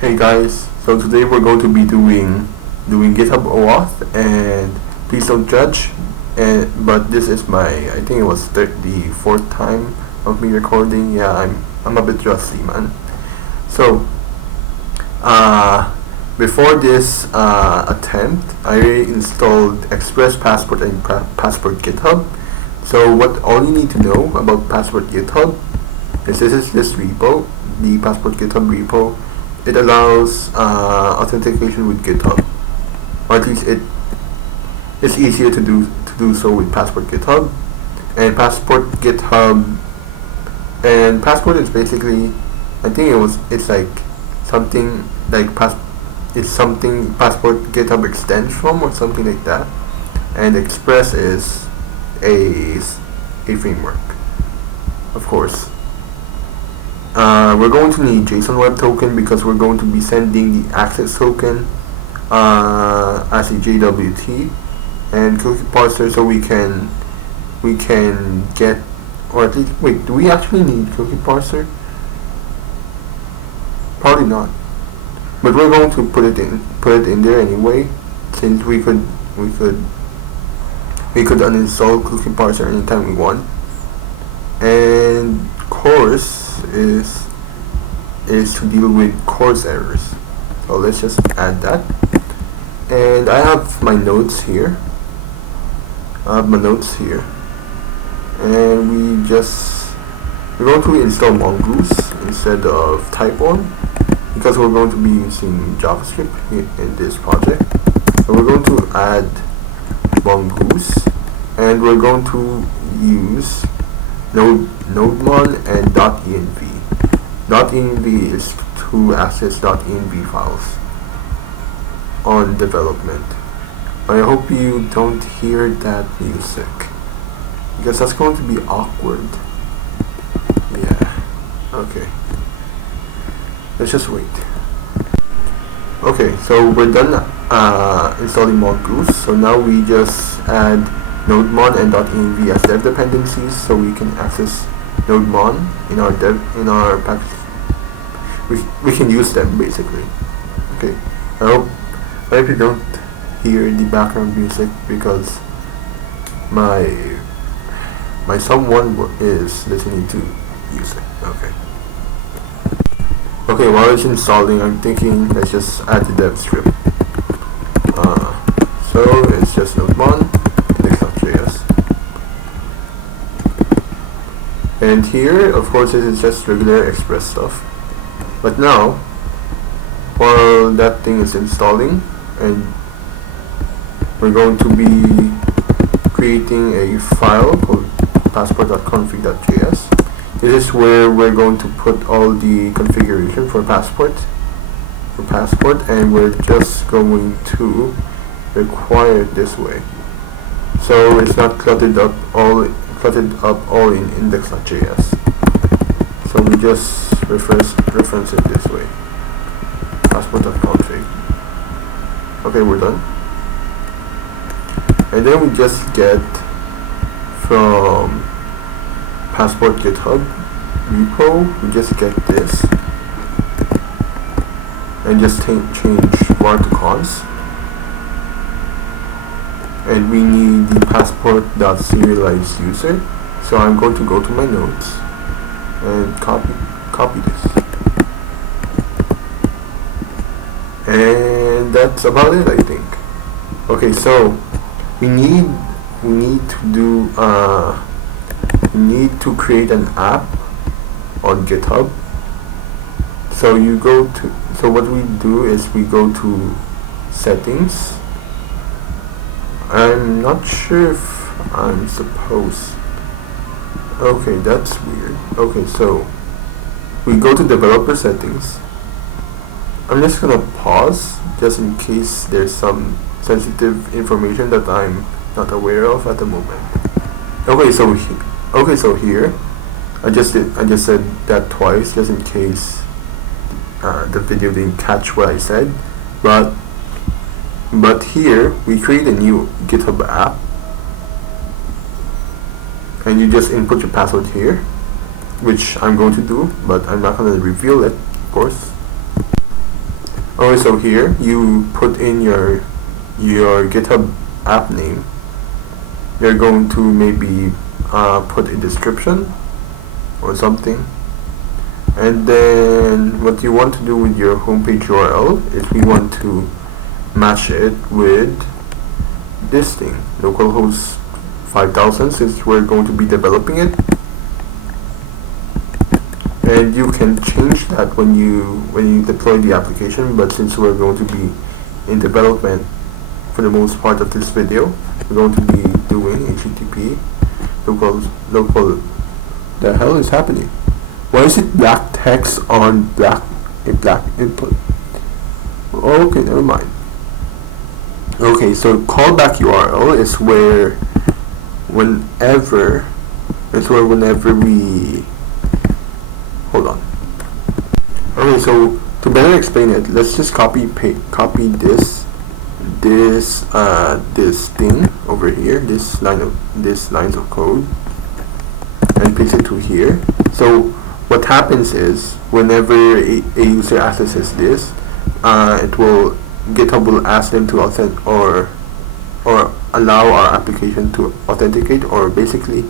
Hey guys, so today we're going to be doing Github OAuth, and please don't judge. But this is I think it was the fourth time of me recording. Yeah, I'm a bit rusty, man. So before this attempt, I installed Express Passport and Passport GitHub. So all you need to know about Passport GitHub is this is this repo, the Passport GitHub repo. It allows authentication with GitHub, or at least it's easier to do so with Passport GitHub. And Passport GitHub and Passport is basically, I think it's like something like something Passport GitHub extends from or something like that. And Express is a framework, of course. We're going to need JSON Web Token because we're going to be sending the access token as a JWT, and cookie parser so we can get, or at least, wait, do we actually need cookie parser? Probably not, but we're going to put it in there anyway, since we could uninstall cookie parser anytime we want. And course is to deal with course errors. So let's just add that. And I have my notes here. And we're going to install Mongoose instead of Type1 because we're going to be using JavaScript in this project. So we're going to add Mongoose, and we're going to use nodemon and .env. .env is to access .env files on development. I hope you don't hear that music because that's going to be awkward. Yeah. Okay. Let's just wait. Okay, so we're done installing Mongoose. So now we just add nodemon and .env as dev dependencies, so we can access nodemon in our package. We can use them basically. Okay. I hope you don't hear the background music because my someone is listening to music. Okay. Okay. While it's installing, I'm thinking let's just add the dev script. So it's just nodemon. And here, of course, this is just regular Express stuff. But now, while that thing is installing, and we're going to be creating a file called passport.config.js. This is where we're going to put all the configuration for Passport, and we're just going to require it this way, so it's not cluttered up all in index.js. So we just reference it this way, passport.config. Okay, we're done. And then we just get from Passport GitHub repo, we just get this and just change var to cons. And we need the passport.serialized user. So I'm going to go to my notes and copy this. And that's about it, I think. Okay, so we need to create an app on GitHub. So what we do is we go to settings. I'm not sure if I'm supposed. Okay, that's weird. Okay, so we go to developer settings. I'm just gonna pause just in case there's some sensitive information that I'm not aware of at the moment. Okay, so here I just said that twice just in case the video didn't catch what I said, but here we create a new GitHub app, and you just input your password here, which I'm going to do, but I'm not going to reveal it, of course. Okay, so here you put in your GitHub app name. You're going to maybe put a description or something, and then what you want to do with your homepage URL is we want to match it with this thing, localhost 5000, since we're going to be developing it. And you can change that when you deploy the application, but since we're going to be in development for the most part of this video, we're going to be doing HTTP local. The hell is happening? Why is it black text on black input? Okay, never mind. Okay, so callback URL is whenever we hold on. Okay, so to better explain it, let's just copy this thing over here, this lines of code, and paste it to here. So what happens is whenever a user accesses this, GitHub will ask them to or allow our application to authenticate, or basically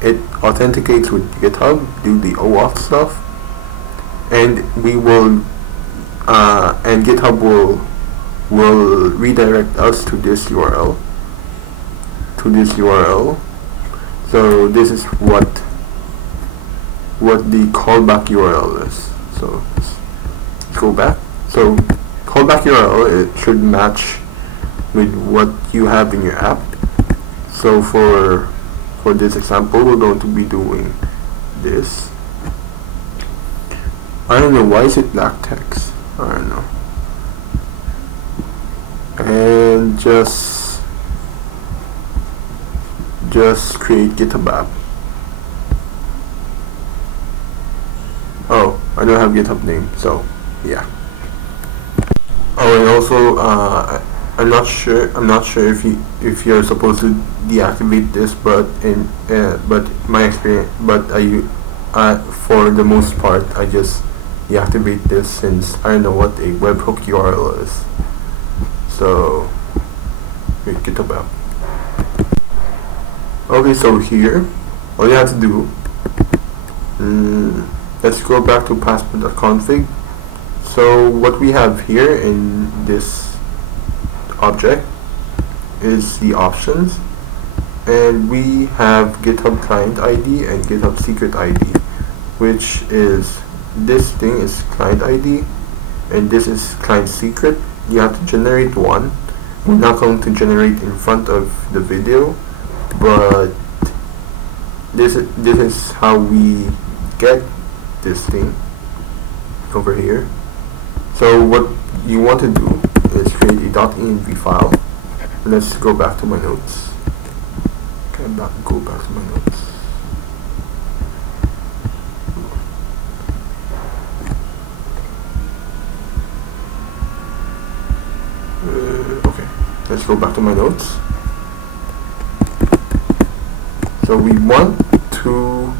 it authenticates with GitHub, do the OAuth stuff, and we will and GitHub will redirect us to this URL. So this is what the callback URL is. So let's go back. So callback URL, it should match with what you have in your app. So for this example, we're going to be doing this. I don't know, why is it black text? I don't know. And just create GitHub App. Oh, I don't have GitHub name, so yeah. Oh, and also I'm not sure if you're supposed to deactivate this, but my experience, for the most part I just deactivate this, since I don't know what a webhook URL is. So wait, GitHub App. Okay, so here all you have to do, let's go back to passport.config. So what we have here in this object is the options, and we have GitHub client ID and GitHub secret ID, which is, this thing is client ID and this is client secret. You have to generate one. We're not going to generate in front of the video, but this is how we get this thing over here. So what you want to do is create a .env file. Let's go back to my notes. Okay, go back to my notes. Okay, let's go back to my notes. So we want to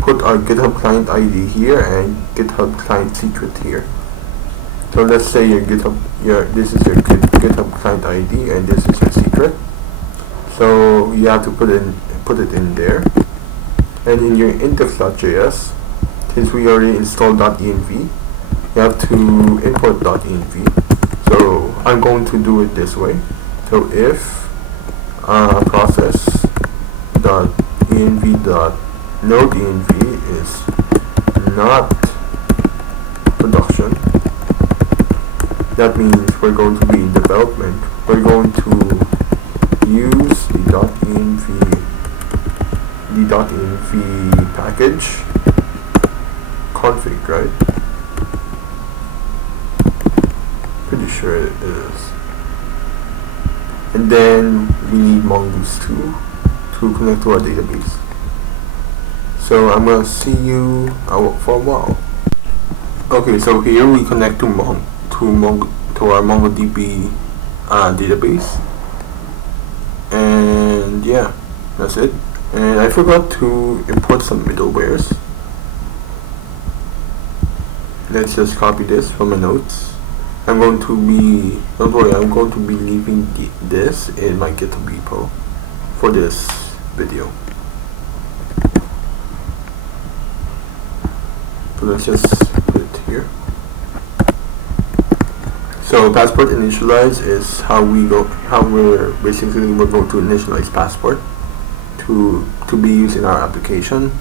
put our GitHub client ID here and GitHub client secret here. So let's say this is your GitHub client ID and this is your secret. So you have to put it in there. And in your index.js, since we already installed .env, you have to import .env. So I'm going to do it this way. So if process.env.node.env is not production, that means we're going to be in development. We're going to use the .env package config, right? Pretty sure it is. And then we need mongoose to connect to our database. So I'm gonna see you out for a while. Okay, so here we connect to our MongoDB database, and yeah, that's it. And I forgot to import some middlewares. Let's just copy this from my notes I'm going to be, don't worry, I'm going to be leaving this in my GitHub repo for this video. So let's just put it here. So passport initialize is how we're basically we're going to initialize passport to be used in our application,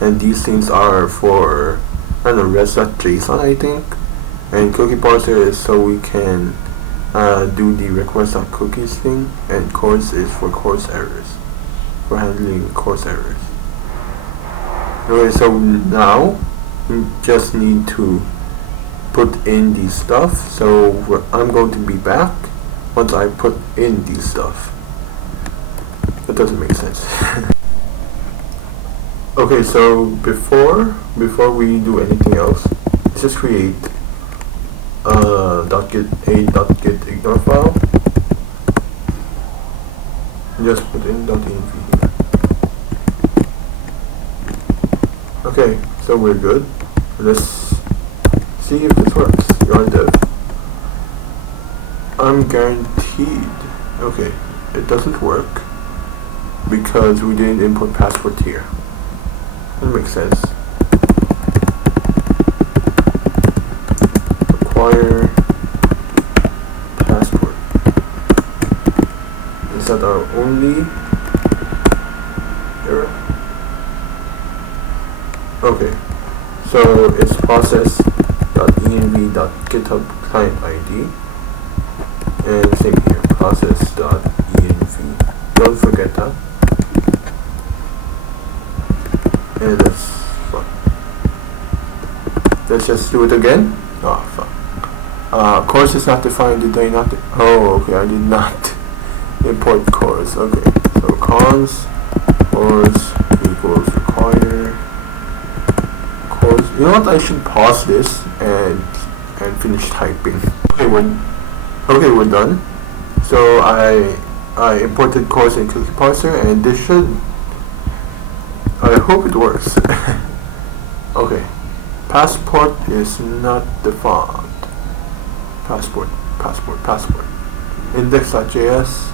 and these things are for, I don't know, res.json I think, and cookie parser is so we can do the request.cookies thing, and course is for course errors, for handling course errors. Okay, so now we just need to put in these stuff, so I'm going to be back once I put in these stuff. That doesn't make sense. Okay, so before we do anything else, let's just create a .git ignore file. Just put in .env here. Okay, so we're good. Let's see if this works. Yarn dev. I'm guaranteed. Okay, it doesn't work because we didn't import passport here. That makes sense. Require passport. Is that our only error? Okay, so it's process.env.github client ID, and same here, process.env. Don't forget that. And that's fun. Let's just do it again. Oh fuck. Course is not defined. Did I not? Oh, okay. I did not import course. Okay. So cons course equals require course. You know what? I should pause this and finish typing. Okay, we're done. So I imported course in cookie parser, and this should. I hope it works. Okay. Passport is not defined. Passport. Index.js.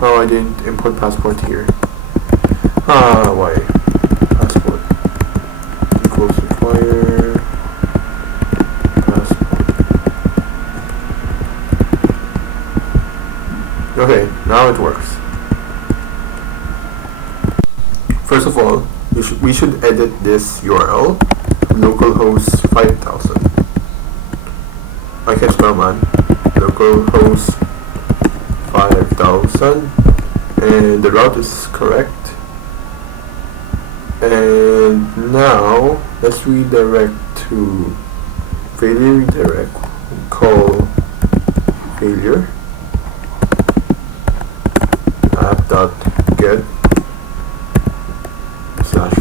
Oh, I didn't import passport here. Why? Passport equals require passport. Okay, now it works. First of all, we should edit this URL, localhost 5000. I can spell, man. Localhost 5000, and the route is correct. And now let's redirect to failure redirect. Call failure app.get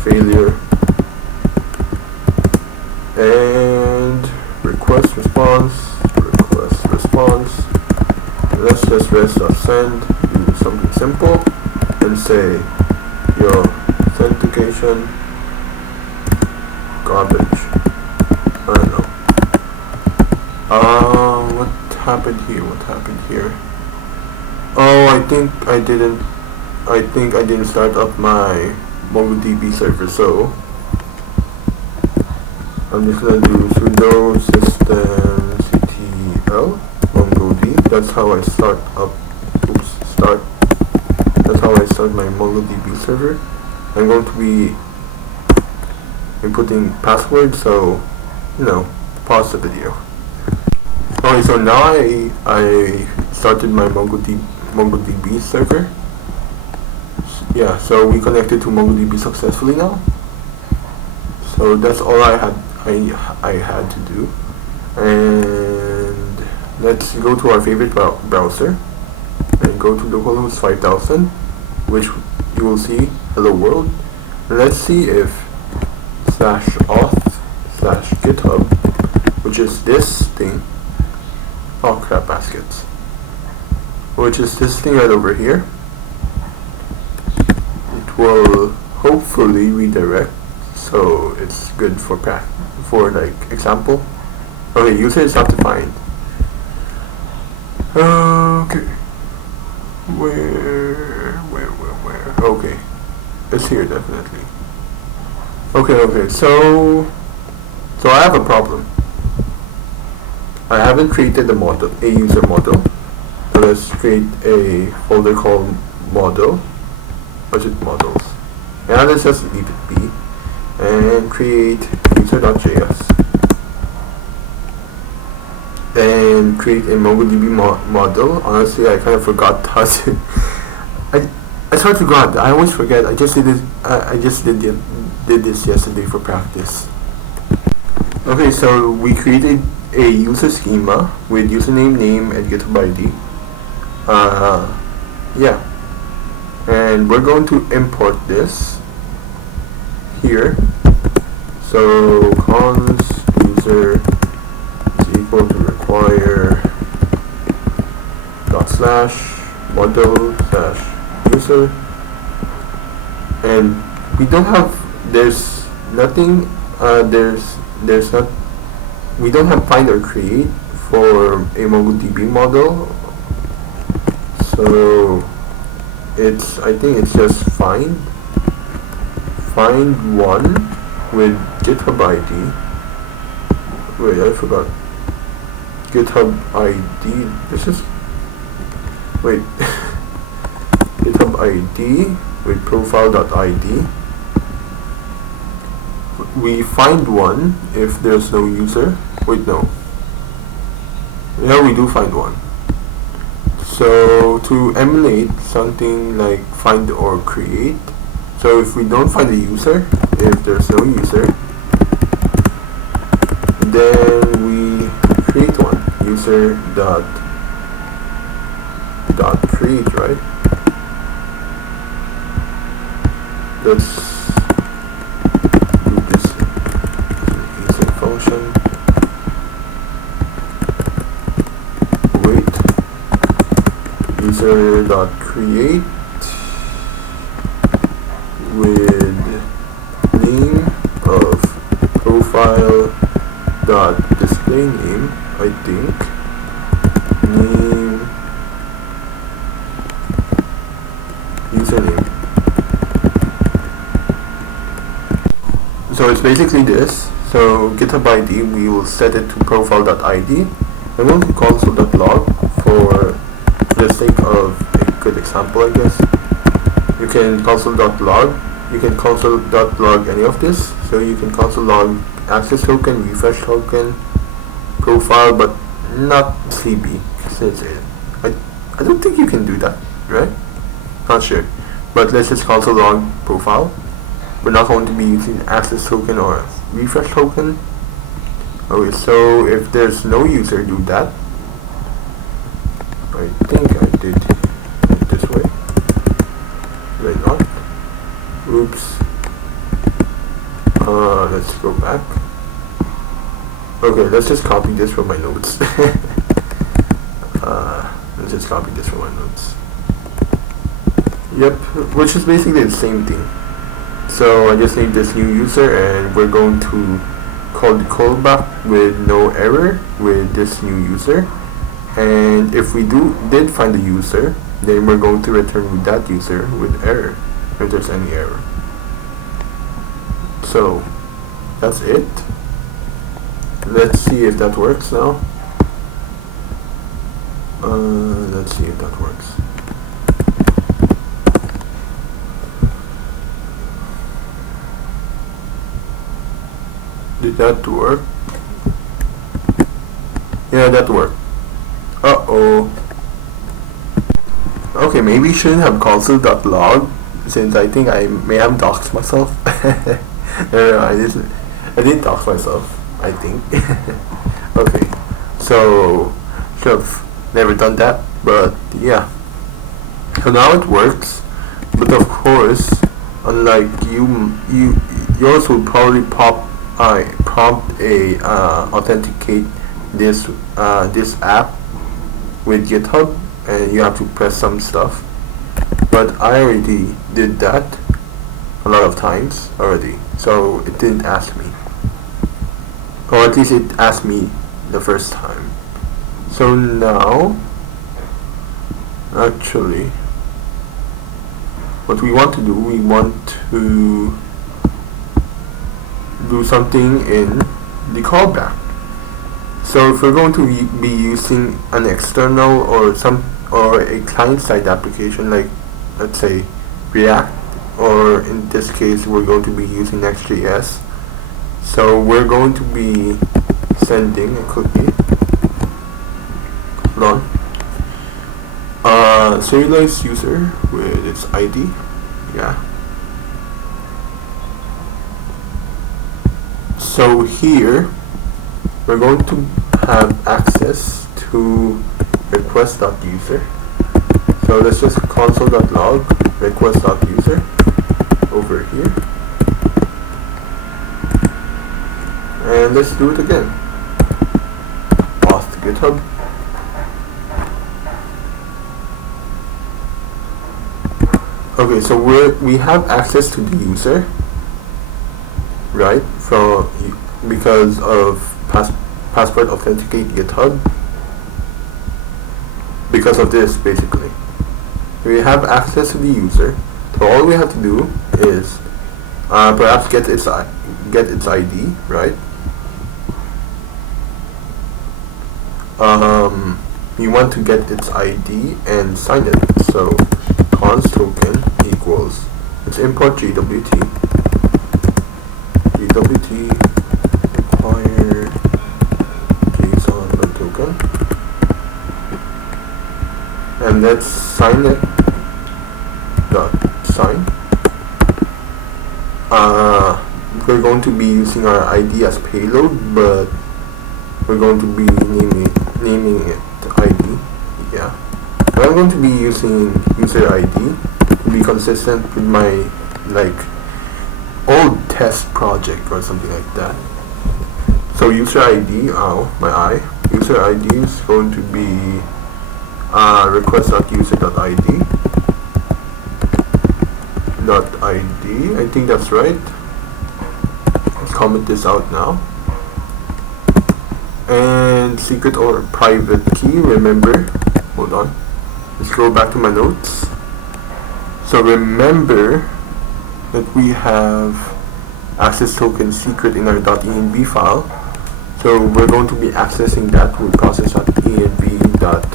/failure and request response. Let's just rest.send, do something simple, and say your authentication garbage. I don't know. What happened here? Oh, I think I didn't start up my MongoDB server, so I'm just gonna do sudo systemctl MongoDB. That's how I start my MongoDB server. I'm going to be inputting password, so pause the video. Okay, so now I started my MongoDB server. Yeah, so we connected to MongoDB successfully now. So that's all I had to do. And let's go to our favorite browser and go to localhost 5000, which you will see hello world. And let's see if /auth/github, which is this thing. Oh crap, baskets. Which is this thing right over here. It will hopefully redirect, so it's good for like example. Okay, user is not defined. Okay. Where? Okay. It's here, definitely. Okay, so I have a problem. I haven't created a user model. So let's create a folder called model. What's it? Models. And let's just leave it be. And create user.js. And create a MongoDB model. Honestly, I kind of forgot how to. I sort of forgot. I always forget. I just did this. I just did this yesterday for practice. Okay, so we created a user schema with username, name, and GitHub ID. Yeah, and we're going to import this here. So const user is equal to require / model / user, and we don't have. There's nothing. We don't have find or create for a MongoDB model, so I think it's just find one with GitHub ID. Wait, I forgot GitHub ID. This is GitHub ID with profile.id. We find one if there's no user. Wait, no. Yeah, we do find one. So to emulate something like find or create, so if we don't find a user, if there's no user, then we create one. User dot create, right? Let's user.create with name of profile.display name, I think. Name username. So it's basically this. So GitHub ID, we will set it to profile.id, and we'll do console.log for the sake of a good example, I guess. You can console.log. You can console.log any of this. So you can console log access token, refresh token, profile, but not CB. Since I don't think you can do that, right? Not sure. But let's just console log profile. We're not going to be using access token or refresh token. Okay, so if there's no user, do that. I think I did it this way. Did I not? Oops. Let's go back. Okay, let's just copy this from my notes. Let's just copy this from my notes. Yep, which is basically the same thing. So I just need this new user, and we're going to call the callback with no error with this new user. And if we did find a user, then we're going to return with that user with error, if there's any error. So that's it. Let's see if that works now. Let's see if that works. Did that work? Yeah, that worked. Uh-oh. Okay, maybe you shouldn't have console.log, since I think I may have doxed myself. No, I didn't dox myself, I think. Okay, so should have never done that, but yeah. So now it works, but of course, unlike yours will probably prompt a authenticate this app with GitHub, and you have to press some stuff. But I already did that a lot of times already, so it didn't ask me, or at least it asked me the first time. So now Actually, what we want to do, we want to do something in the callback. So if we're going to be using an external or a client-side application, like let's say React, or in this case we're going to be using NextJS, so we're going to be sending a cookie. Hold on. Serialized user with its ID. Yeah. So here we're going to have access to request.user. So let's just console.log request.user over here, and let's do it again. Auth GitHub. Okay, so we have access to the user, right? Because of password authenticate GitHub. Because of this, basically, we have access to the user. So all we have to do is perhaps get its ID, right? We want to get its ID and sign it. So const token equals, let's import GWT require JSON token, and let's sign it dot sign. We're going to be using our ID as payload, but we're going to be naming it ID. Yeah. I'm going to be using user ID to be consistent with my old test project or something like that. So user ID, user ID is going to be request.user.id .id. I think that's right. Let's comment this out now. And secret or private key, remember, hold on, let's go back to my notes. So remember that we have access token secret in our .env file. So we're going to be accessing that with process.env dot,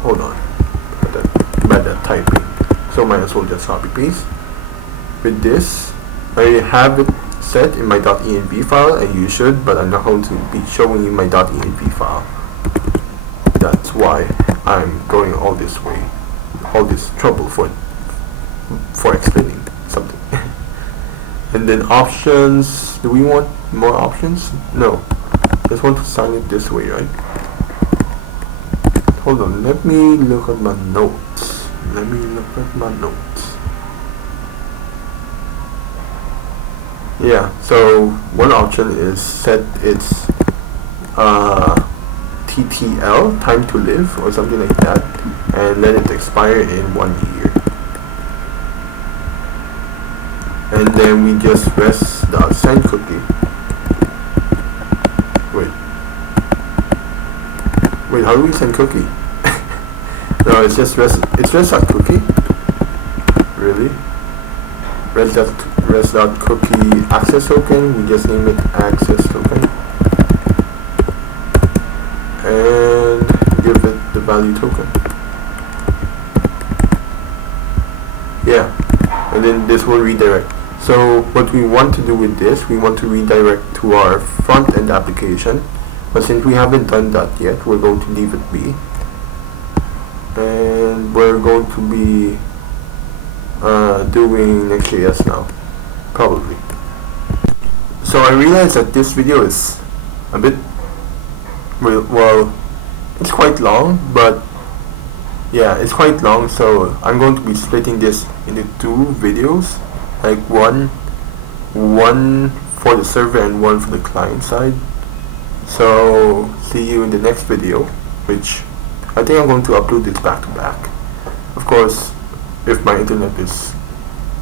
hold on, by that typing. So might as well just copy paste. With this, I have it set in my .env file, and you should, but I'm not going to be showing you my .env file. That's why I'm going all this way, all this trouble for explaining something. And then options, do we want more options? No, just want to sign it this way, right? Hold on, let me look at my notes. Yeah, so one option is set its TTL, time to live, or something like that, and let it expire in 1 year. And then we just press the send cookie. Wait, how do we send cookie? No, it's just a cookie. Really? Res.cookie access token. We just name it access token, and give it the value token. Yeah, and then this will redirect. So what we want to do with this, we want to redirect to our front end application, but since we haven't done that yet, we're going to leave it be. And we're going to be doing NextJS now, probably. So I realize that this video is a bit, well, it's quite long, but yeah, it's quite long, so I'm going to be splitting this into 2 videos, like one for the server and one for the client side. So see you in the next video, which I think I'm going to upload this back to back. Of course, if my internet is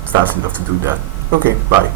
fast enough to do that. Okay, bye.